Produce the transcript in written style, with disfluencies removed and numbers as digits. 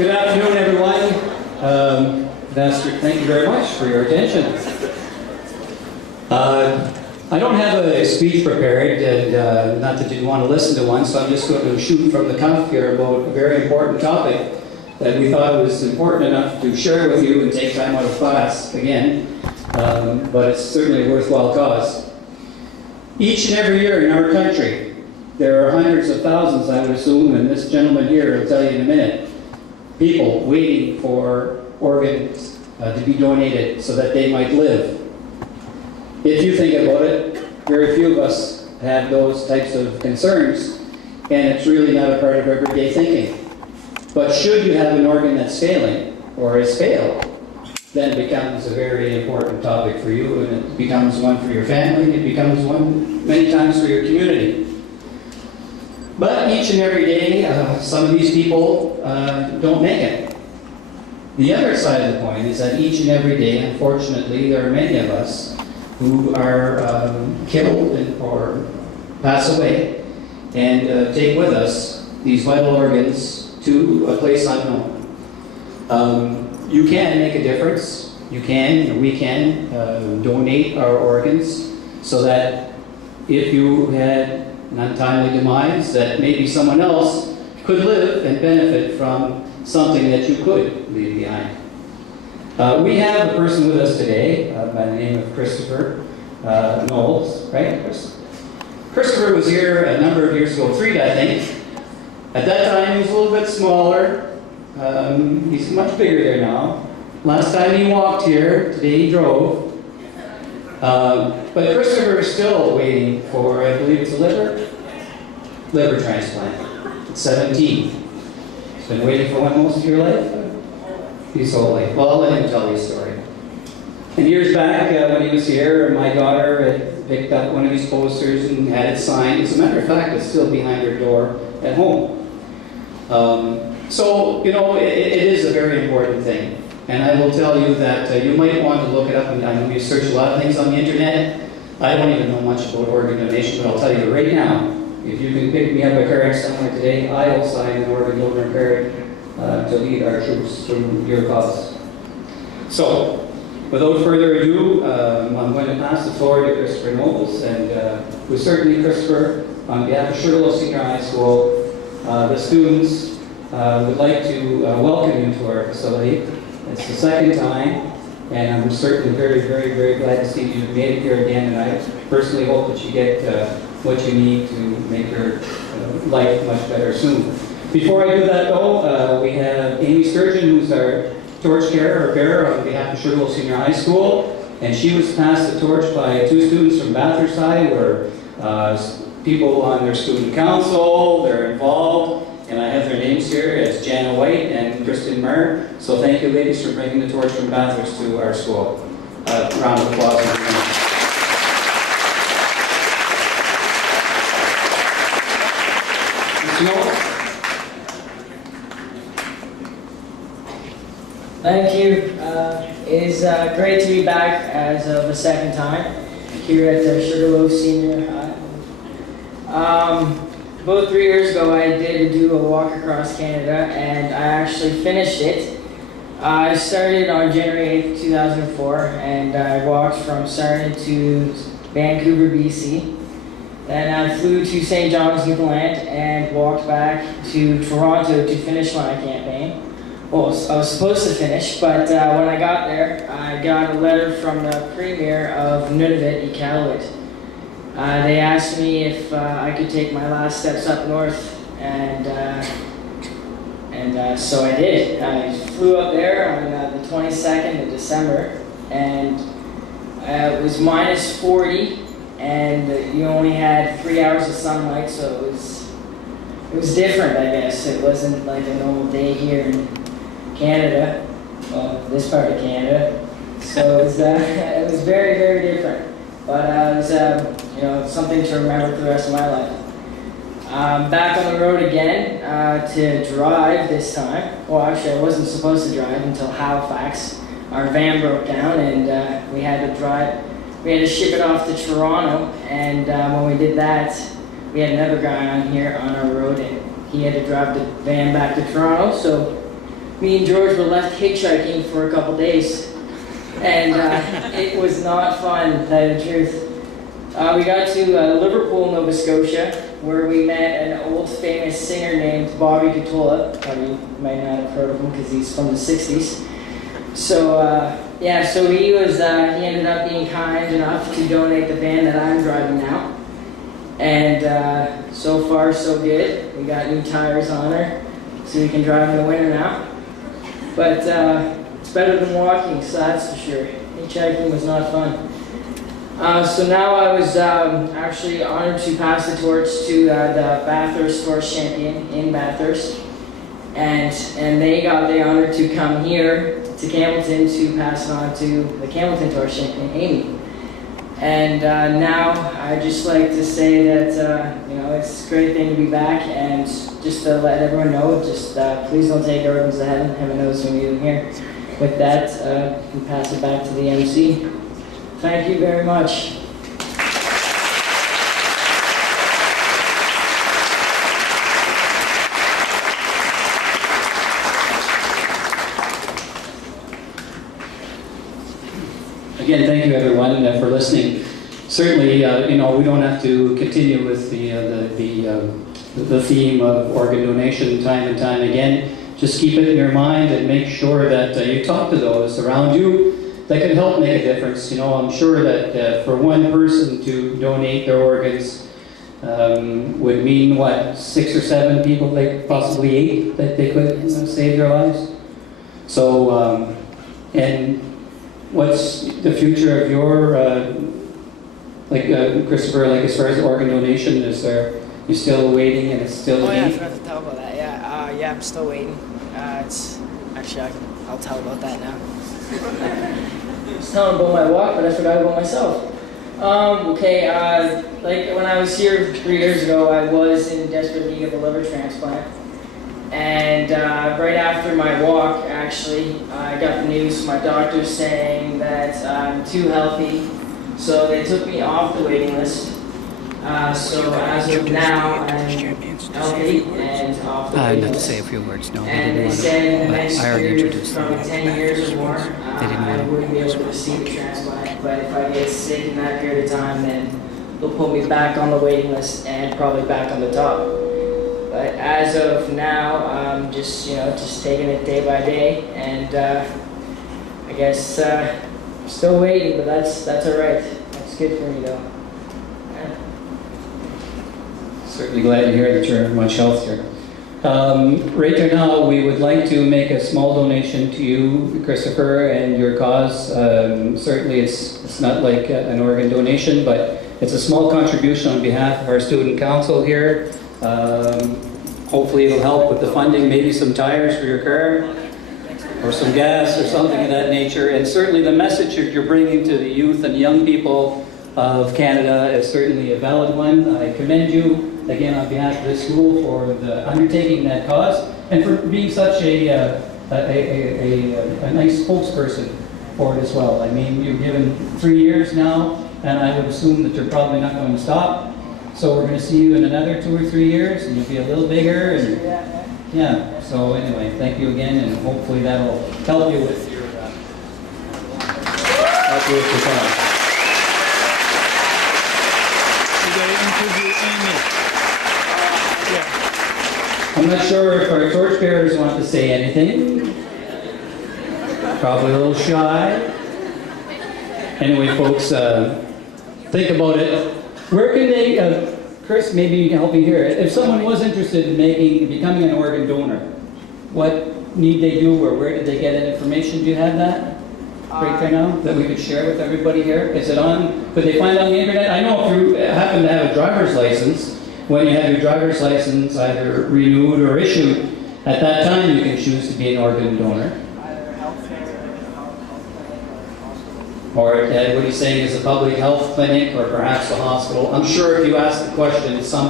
Good afternoon, everyone. Thank you very much for your attention. I don't have a speech prepared, and not that you'd want to listen to one, so I'm just going to shoot from the cuff here about a very important topic that we thought was important enough to share with you and take time out of class again, but it's certainly a worthwhile cause. Each and every year in our country, there are hundreds of thousands, I would assume, and this gentleman here will tell you in a minute, people waiting for organs to be donated so that they might live. If you think about it, very few of us have those types of concerns, and it's really not a part of everyday thinking. But should you have an organ that's failing, or has failed, then it becomes a very important topic for you, and it becomes one for your family, it becomes one many times for your community. But each and every day, some of these people don't make it. The other side of the coin is that each and every day, unfortunately, there are many of us who are killed or pass away and take with us these vital organs to a place unknown. You can make a difference. You can, we can donate our organs so that if you had an untimely demise, that maybe someone else could live and benefit from something that you could leave behind. We have a person with us today by the name of Christopher Knowles, right? Christopher was here a number of years ago, 3, I think. At that time, he was a little bit smaller. He's much bigger there now. Last time he walked here, today he drove. But Christopher is still waiting for, I believe it's a liver transplant. At 17. He's been waiting for one most of your life? His whole life. Well, I'll let him tell you a story. And years back, when he was here, my daughter had picked up one of his posters and had it signed. As a matter of fact, it's still behind her door at home. So, you know, it is a very important thing. And I will tell you that you might want to look it up, and I know you search a lot of things on the internet. I don't even know much about organ donation, but I'll tell you right now, if you can pick me up a card somewhere today, I will sign an organ donor card to lead our troops through your cause. So, without further ado, I'm going to pass the floor to Christopher Knowles, and we certainly, Christopher, on behalf of Sugarloaf Senior High School, the students would like to welcome you to our facility. It's the second time, and I'm certainly very, very, very glad to see you made it here again, and I personally hope that you get what you need to make your life much better soon. Before I do that, though, we have Amy Sturgeon, who's our torch bearer on behalf of Sugarloaf Senior High School, and she was passed the torch by 2 students from Bathurst High, where people on their student council, they're involved, and I have their names here as Jana White and Kristen Marr. So thank you, ladies, for bringing the torch from Bathurst to our school. Round of applause. Mr. Knowles? Thank you. It is great to be back as of the second time here at the Sugarloaf Senior High. About 3 years ago, I did do a walk across Canada, and I actually finished it. I started on January 8th, 2004, and I walked from Sarnia to Vancouver, BC. Then I flew to St. John's, Newfoundland, and walked back to Toronto to finish my campaign. Well, I was supposed to finish, but when I got there, I got a letter from the Premier of Nunavut, Iqaluit. They asked me if I could take my last steps up north, and so I did. I flew up there on the 22nd of December, and it was minus 40, and you only had 3 hours of sunlight, so it was different, I guess. It wasn't like a normal day here in Canada, well, this part of Canada. So it was very, very different. But it was you know, something to remember for the rest of my life. Back on the road again to drive this time. Well, actually, I wasn't supposed to drive until Halifax. Our van broke down, and we had to drive. We had to ship it off to Toronto. And when we did that, we had another guy on here on our road, and he had to drive the van back to Toronto. So me and George were left hitchhiking for a couple days. And it was not fun, to tell you the truth. We got to Liverpool, Nova Scotia, where we met an old famous singer named Bobby Catola. You might not have heard of him because he's from the 60s. So yeah, so he ended up being kind enough to donate the van that I'm driving now. And so far so good. We got new tires on her, so we can drive in the winter now. But it's better than walking, so that's for sure. Hitchhiking was not fun. So now I was actually honored to pass the torch to the Bathurst Torch Champion in Bathurst. And they got the honor to come here to Campbellton to pass it on to the Campbellton Torch Champion, Amy. And now I'd just like to say that you know, it's a great thing to be back, and just to let everyone know, just please don't take our organs to heaven. Heaven knows we need them here. With that, we pass it back to the MC. Thank you very much. Again, thank you everyone for listening. Certainly, you know, we don't have to continue with the theme of organ donation time and time again. Just keep it in your mind and make sure that you talk to those around you that can help make a difference. You know, I'm sure that for one person to donate their organs would mean, what, 6 or 7 people, like possibly 8, that they could save their lives. So, and what's the future of your, Christopher, like as far as organ donation, is there, you're still waiting and it's still Oh yeah, I forgot to tell about that. Yeah, yeah, I'm still waiting. It's actually, I'll tell about that now. I was telling about my walk, but I forgot about myself. Okay, like when I was here 3 years ago, I was in desperate need of a liver transplant. And right after my walk, actually, I got the news from my doctor saying that I'm too healthy. So they took me off the waiting list. So as of now, I'm healthy and off the waiting Not to list. say a few words, no. And they said in the next I already period, introduced from them. 10 years or more, They didn't I want wouldn't be able to receive a transplant. But if I get sick in that period of time, then they'll put me back on the waiting list and probably back on the top. But as of now, I'm just, you know, just taking it day by day, and I guess I'm still waiting, but that's all right. That's good for me, though. Yeah. certainly glad to hear that you're much healthier. Right there now, we would like to make a small donation to you, Christopher, and your cause. Certainly it's not like an organ donation, but it's a small contribution on behalf of our student council here. Hopefully it'll help with the funding, maybe some tires for your car, or some gas or something of that nature. And certainly the message that you're bringing to the youth and young people of Canada is certainly a valid one. I commend you again on behalf of this school for the undertaking that cause and for being such a nice spokesperson for it as well. I mean, you've given 3 years now, and I would assume that you're probably not going to stop. So we're going to see you in another 2 or 3 years, and you'll be a little bigger. And yeah. So anyway, thank you again, and hopefully that'll help you with your cause. You gotta interview Amy. Yeah. I'm not sure if our torchbearers want to say anything. Probably a little shy. Anyway, folks, think about it. Where can they, Chris, maybe you can help me here. If someone was interested in becoming an organ donor, what need they do, or where did they get that information? Do you have that right there now that we could share with everybody here? Is it on, could they find it on the internet? I know if you happen to have a driver's license, when you have your driver's license either renewed or issued, at that time you can choose to be an organ donor. Or what he's saying is a public health clinic or perhaps a hospital. I'm sure if you ask the question, some